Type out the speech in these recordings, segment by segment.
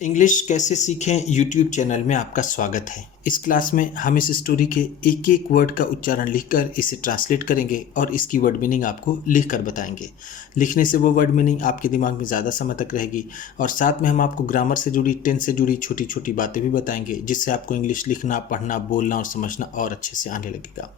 English कैसे सीखें YouTube channel में आपका स्वागत है। इस क्लास में हम इस स्टोरी के एक एक वर्ड का उच्चारण लिखकर इसे ट्रांसलेट करेंगे और इसकी वर्ड मीनिंग आपको लिखकर बताएंगे। लिखने से वो वर्ड मीनिंग आपके दिमाग में ज़्यादा समय तक रहेगी और साथ में हम आपको ग्रामर से जुड़ी, टेंस से जुड़ी छोटी छोटी बातें भी बताएंगे, जिससे आपको इंग्लिश लिखना, पढ़ना, बोलना और समझना और अच्छे से आने लगेगा।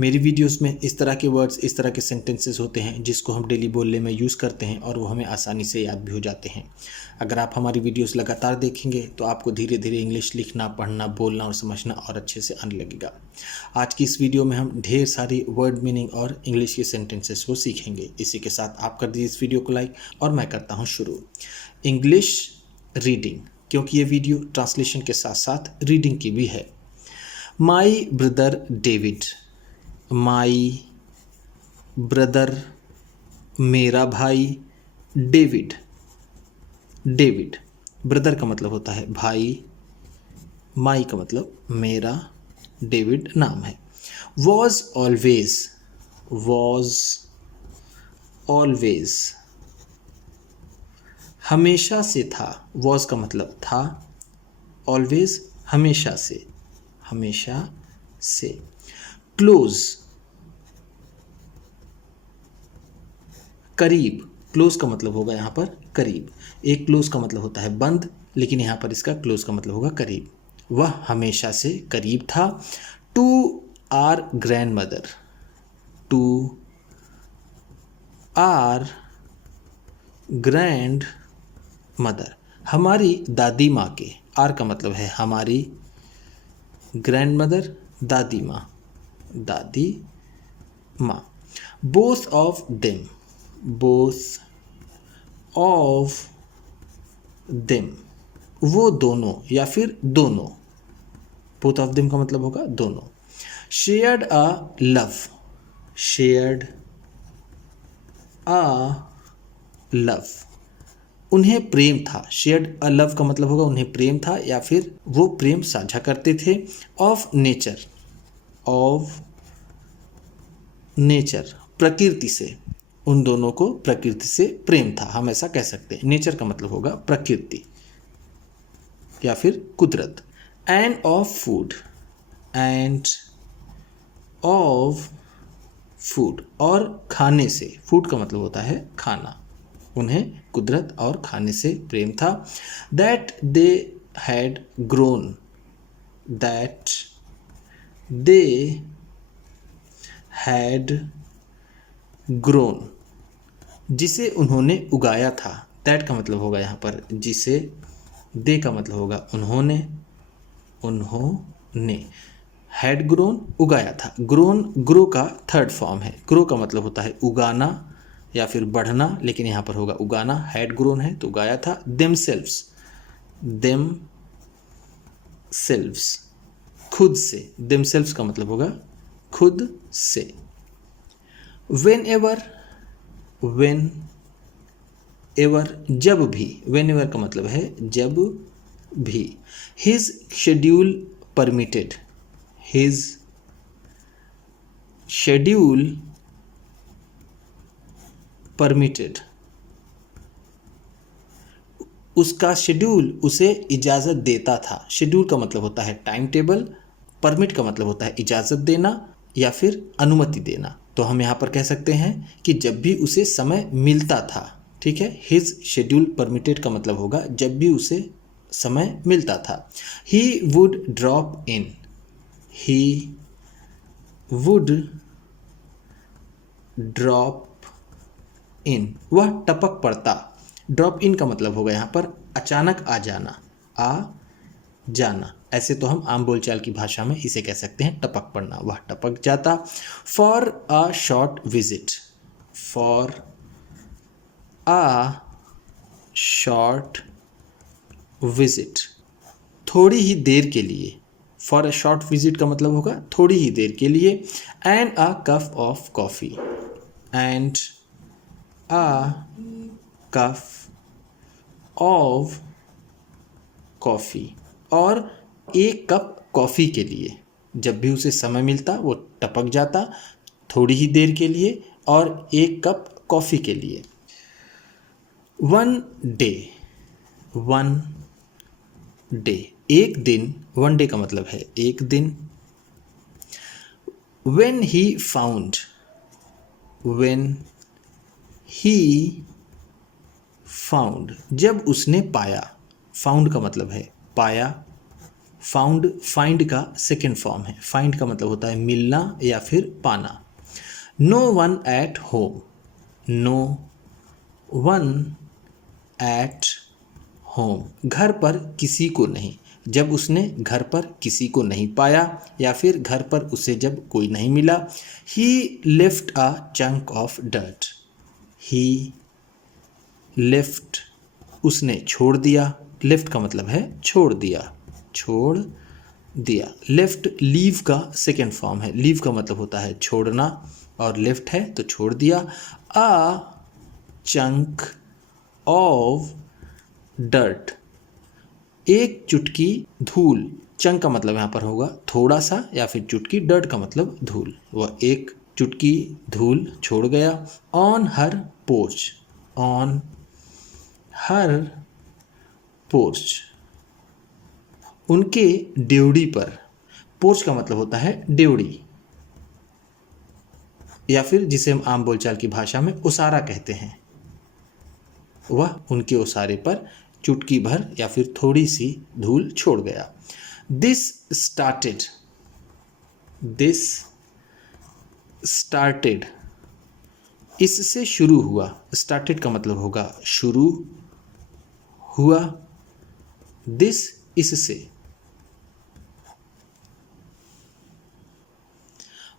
मेरी वीडियोस में इस तरह के वर्ड्स, इस तरह के सेंटेंसेस होते हैं जिसको हम डेली बोलने में यूज़ करते हैं और वो हमें आसानी से याद भी हो जाते हैं। अगर आप हमारी वीडियोस लगातार देखेंगे तो आपको धीरे धीरे इंग्लिश लिखना, पढ़ना, बोलना और समझना और अच्छे से आने लगेगा। आज की इस वीडियो में हम ढेर सारी वर्ड मीनिंग और इंग्लिश के सेंटेंसेस को सीखेंगे। इसी के साथ आप कर दीजिए इस वीडियो को लाइक और मैं करता हूँ शुरू। इंग्लिश रीडिंग, क्योंकि ये वीडियो ट्रांसलेशन के साथ साथ रीडिंग की भी है। My brother David. My brother, मेरा भाई, डेविड। डेविड, ब्रदर का मतलब होता है भाई, माई का मतलब मेरा, डेविड नाम है। Was always. वॉज ऑलवेज, हमेशा से था। वॉज का मतलब था, ऑलवेज हमेशा से, हमेशा से। क्लोज, करीब। क्लोज का मतलब होगा यहाँ पर करीब। एक क्लोज का मतलब होता है बंद, लेकिन यहाँ पर इसका क्लोज का मतलब होगा करीब। वह हमेशा से करीब था। To our grand mother. To our grand mother, हमारी दादी माँ के। आर का मतलब है हमारी, ग्रैंड मदर दादी माँ, दादी माँ। Both of them. Both of them, वो दोनों या फिर दोनों। बोथ ऑफ देम का मतलब होगा दोनों। Shared a love. Shared a love, उन्हें प्रेम था। शेयर्ड अ लव का मतलब होगा उन्हें प्रेम था या फिर वो प्रेम साझा करते थे। Of nature. ऑफ नेचर, प्रकृति से। उन दोनों को प्रकृति से प्रेम था, हम ऐसा कह सकते हैं। नेचर का मतलब होगा प्रकृति या फिर कुदरत। End of food. End of food, और खाने से। फूड का मतलब होता है खाना। उन्हें कुदरत और खाने से प्रेम था। That they had grown. That they had grown, जिसे उन्होंने उगाया था। दैट का मतलब होगा यहाँ पर जिसे, दे का मतलब होगा उन्होंने, उन्होंने। हैड ग्रोन, उगाया था। ग्रोन, ग्रो का थर्ड फॉर्म है। ग्रो का मतलब होता है उगाना या फिर बढ़ना, लेकिन यहाँ पर होगा उगाना। हैड ग्रोन है तो उगाया था। Them selves. देम सेल्व्स, खुद से। देम सेल्व्स का मतलब होगा खुद से। When ever. वेन एवर, जब भी। वेन एवर का मतलब है जब भी। His schedule permitted. His schedule permitted, उसका शेड्यूल उसे इजाज़त देता था। शेड्यूल का मतलब होता है टाइम टेबल, परमिट का मतलब होता है इजाज़त देना या फिर अनुमति देना। तो हम यहाँ पर कह सकते हैं कि जब भी उसे समय मिलता था। ठीक है, हिज शेड्यूल परमिटेड का मतलब होगा जब भी उसे समय मिलता था। He would drop in. He would drop in, वह टपक पड़ता। ड्रॉप इन का मतलब होगा यहाँ पर अचानक आ जाना, आ जाना। ऐसे तो हम आम बोलचाल की भाषा में इसे कह सकते हैं टपक पड़ना। वह टपक जाता। For a short visit. For a short visit, थोड़ी ही देर के लिए। फॉर अ शॉर्ट विजिट का मतलब होगा थोड़ी ही देर के लिए। And a cup of coffee. And a cup of coffee, और एक कप कॉफ़ी के लिए। जब भी उसे समय मिलता वो टपक जाता थोड़ी ही देर के लिए और एक कप कॉफ़ी के लिए। One day. वन डे, एक दिन, वन डे का मतलब है एक दिन। when he found, when he found, जब उसने पाया, फाउंड का मतलब है पाया, फाउंड फाइंड का सेकेंड फॉर्म है, फाइंड का मतलब होता है मिलना या फिर पाना। No one at home, no one at home, घर पर किसी को नहीं, जब उसने घर पर किसी को नहीं पाया या फिर घर पर उसे जब कोई नहीं मिला। He left a chunk of dirt, he left, उसने छोड़ दिया, लेफ्ट का मतलब है छोड़ दिया, छोड़ दिया। लेफ्ट लीव का सेकेंड फॉर्म है, लीव का मतलब होता है छोड़ना और लेफ्ट है तो छोड़ दिया। अ चंक ऑफ डर्ट, एक चुटकी धूल, चंक का मतलब यहाँ पर होगा थोड़ा सा या फिर चुटकी, डर्ट का मतलब धूल, वह एक चुटकी धूल छोड़ गया। On her porch, on her porch, उनके ड्योढ़ी पर, पोर्च का मतलब होता है ड्योढ़ी या फिर जिसे हम आम बोलचाल की भाषा में उसारा कहते हैं, वह उनके उसारे पर चुटकी भर या फिर थोड़ी सी धूल छोड़ गया। दिस स्टार्टेड, दिस स्टार्टेड, इससे शुरू हुआ, स्टार्टेड का मतलब होगा शुरू हुआ, दिस इससे।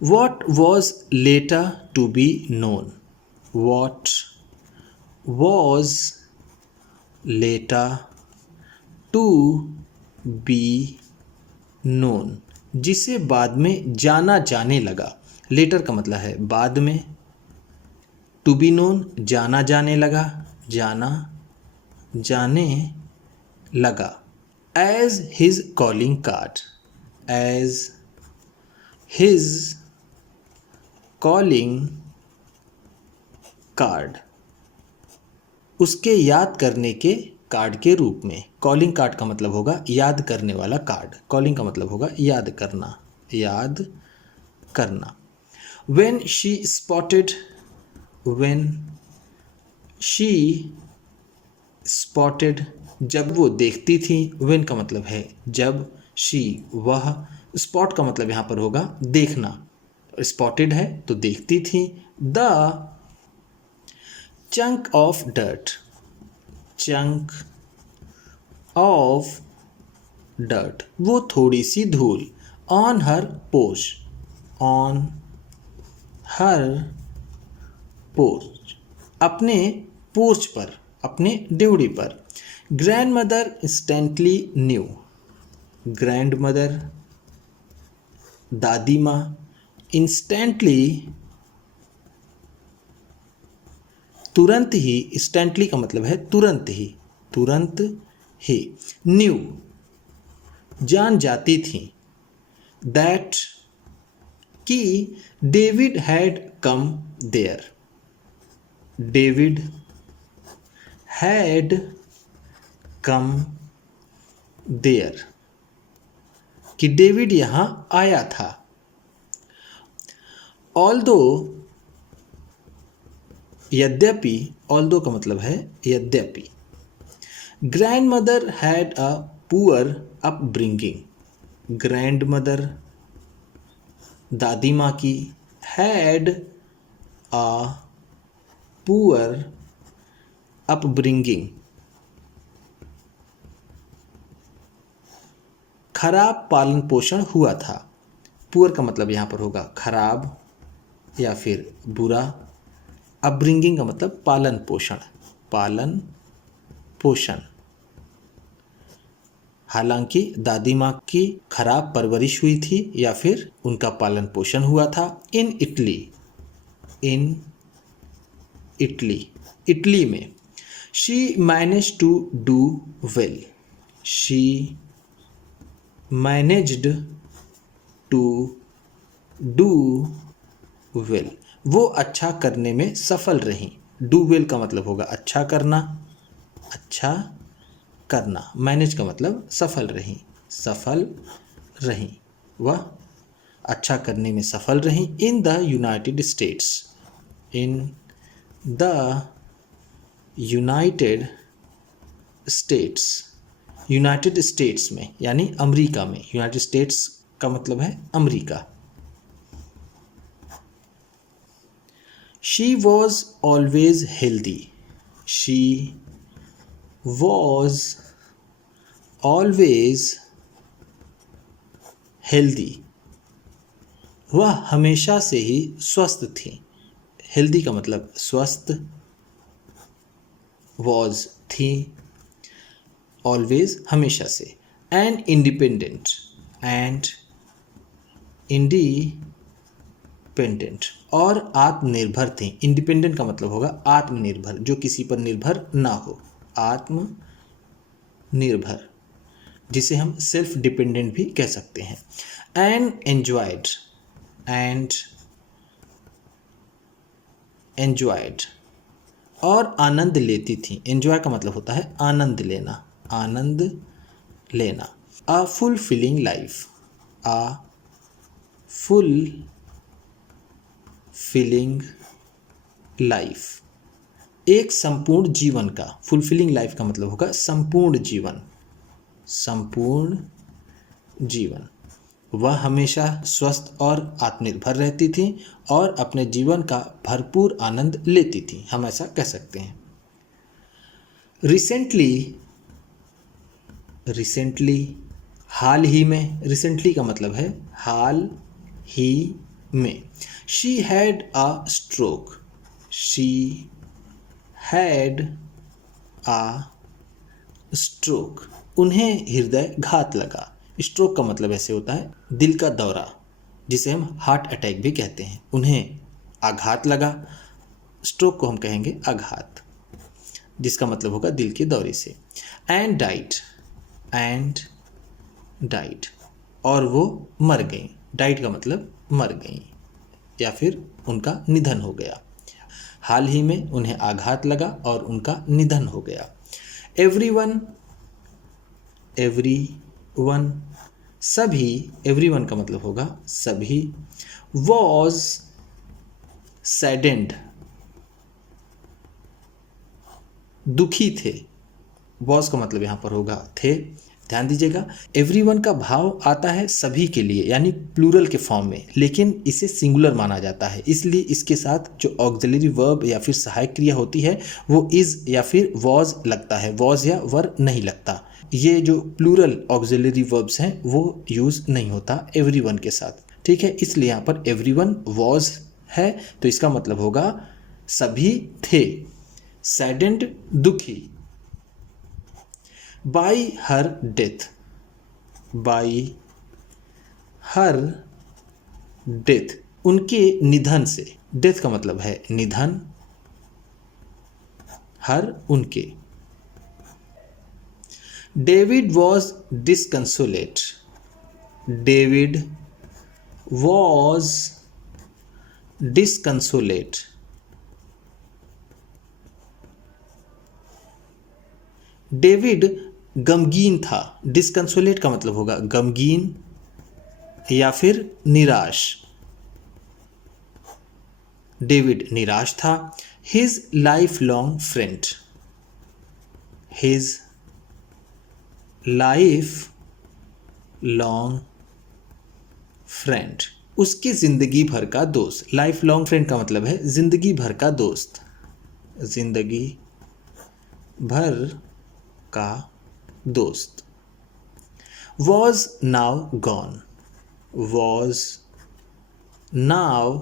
What was later to be known, what was later to be known, जिसे बाद में जाना जाने लगा। लेटर का मतलब है बाद में, टू बी नोन जाना जाने लगा, जाना जाने लगा। As his calling card, as his calling card, उसके याद करने के कार्ड के रूप में। कॉलिंग कार्ड का मतलब होगा याद करने वाला कार्ड, कॉलिंग का मतलब होगा याद करना, याद करना। When she spotted, when she spotted, जब वो देखती थी, व्हेन का मतलब है जब, शी वह, स्पॉट का मतलब यहाँ पर होगा देखना, स्पॉटेड है तो देखती थी। The chunk of dirt, chunk of dirt, वो थोड़ी सी धूल। On her porch, on her porch, अपने पोर्च पर, अपने ड्योढ़ी पर। Grand mother instantly new, grand mother दादी माँ, इंस्टेंटली तुरंत ही, इंस्टेंटली का मतलब है तुरंत ही, तुरंत ही। न्यू जान जाती थी, दैट कि David had come there, David had come there, कि डेविड यहाँ आया था। ऑल्दो यद्यपि, ऑल्दो का मतलब है यद्यपि। Grand mother had a poor upbringing, grand mother दादी माँ की, हैड अ पुअर अपब्रिंगिंग, खराब पालन पोषण हुआ था। पुअर का मतलब यहाँ पर होगा खराब या फिर बुरा, अपब्रिंगिंग का मतलब पालन पोषण, पालन पोषण। हालांकि दादी माँ की खराब परवरिश हुई थी या फिर उनका पालन पोषण हुआ था। In Italy, in Italy, Italy में। She manage to do well, she managed to do well, वो अच्छा करने में सफल रहीं। डू वेल का मतलब होगा अच्छा करना, अच्छा करना, मैनेज का मतलब सफल रहीं, सफल रहीं, वह अच्छा करने में सफल रहीं in the United states, in the United states, United states में यानी अमेरिका में, यूनाइटेड स्टेट्स का मतलब है America. She was always healthy, she was always healthy, वह हमेशा से ही स्वस्थ थी, हेल्दी का मतलब स्वस्थ, वॉज थी, ऑलवेज हमेशा से, एंड इंडिपेंडेंट, एंड इंडिपेंडेंट और आत्मनिर्भर थी। इंडिपेंडेंट का मतलब होगा आत्मनिर्भर, जो किसी पर निर्भर ना हो, आत्मनिर्भर, जिसे हम सेल्फ डिपेंडेंट भी कह सकते हैं। एंड एंजॉयड, एंड एंजॉयड और आनंद लेती थी। एंजॉय का मतलब होता है आनंद लेना, आनंद लेना। A fulfilling life, a fulfilling life, एक संपूर्ण जीवन का। फुलफिलिंग लाइफ का मतलब होगा संपूर्ण जीवन, संपूर्ण जीवन। वह हमेशा स्वस्थ और आत्मनिर्भर रहती थी और अपने जीवन का भरपूर आनंद लेती थी, हम ऐसा कह सकते हैं। रिसेंटली, रिसेंटली हाल ही में, रिसेंटली का मतलब है हाल ही में। She had a stroke, she had a stroke, उन्हें हृदय घात लगा। स्ट्रोक का मतलब ऐसे होता है दिल का दौरा, जिसे हम हार्ट अटैक भी कहते हैं। उन्हें आघात लगा, स्ट्रोक को हम कहेंगे आघात, जिसका मतलब होगा दिल के दौरे से। एंड डाइड, एंड डाइड और वो मर गई। डाइड का मतलब मर गई या फिर उनका निधन हो गया। हाल ही में उन्हें आघात लगा और उनका निधन हो गया। एवरीवन, एवरीवन सभी, एवरीवन का मतलब होगा सभी। वॉज सैडेंड, दुखी थे। वॉज का मतलब यहाँ पर होगा थे, ध्यान दीजिएगा। एवरीवन का भाव आता है सभी के लिए, यानी प्लूरल के फॉर्म में, लेकिन इसे सिंगुलर माना जाता है, इसलिए इसके साथ जो ऑक्सिलरी वर्ब या फिर सहायक क्रिया होती है वो इज या फिर वॉज लगता है, वॉज या वर नहीं लगता। ये जो प्लूरल ऑक्सिलरी वर्ब्स हैं वो यूज नहीं होता एवरीवन के साथ, ठीक है। इसलिए यहाँ पर एवरीवन वॉज है तो इसका मतलब होगा सभी थे। सैडेंड दुखी। By her death, by her death उनके निधन से। डेथ का मतलब है निधन, हर उनके। David was disconsolate, David was disconsolate, David गमगीन था। डिसकंसोलेट का मतलब होगा गमगीन या फिर निराश। डेविड निराश था। His life long friend, his life long friend उसकी जिंदगी भर का दोस्त। लाइफ लॉन्ग फ्रेंड का मतलब है जिंदगी भर का दोस्त, जिंदगी भर का दोस्त। Was now gone, was now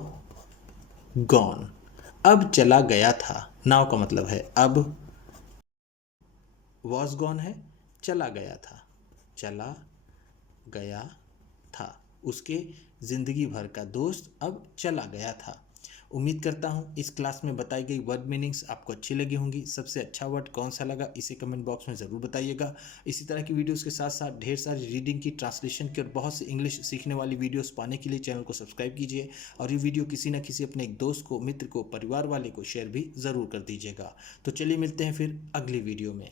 gone अब चला गया था। नाउ का मतलब है अब, वॉज गॉन है चला गया था, चला गया था। उसके ज़िंदगी भर का दोस्त अब चला गया था। उम्मीद करता हूँ इस क्लास में बताई गई वर्ड मीनिंग्स आपको अच्छी लगी होंगी। सबसे अच्छा वर्ड कौन सा लगा इसे कमेंट बॉक्स में ज़रूर बताइएगा। इसी तरह की वीडियोस के साथ साथ ढेर सारी रीडिंग की, ट्रांसलेशन की और बहुत सी इंग्लिश सीखने वाली वीडियोस पाने के लिए चैनल को सब्सक्राइब कीजिए और ये वीडियो किसी न किसी अपने एक दोस्त को, मित्र को, परिवार वाले को शेयर भी ज़रूर कर दीजिएगा। तो चलिए मिलते हैं फिर अगली वीडियो में।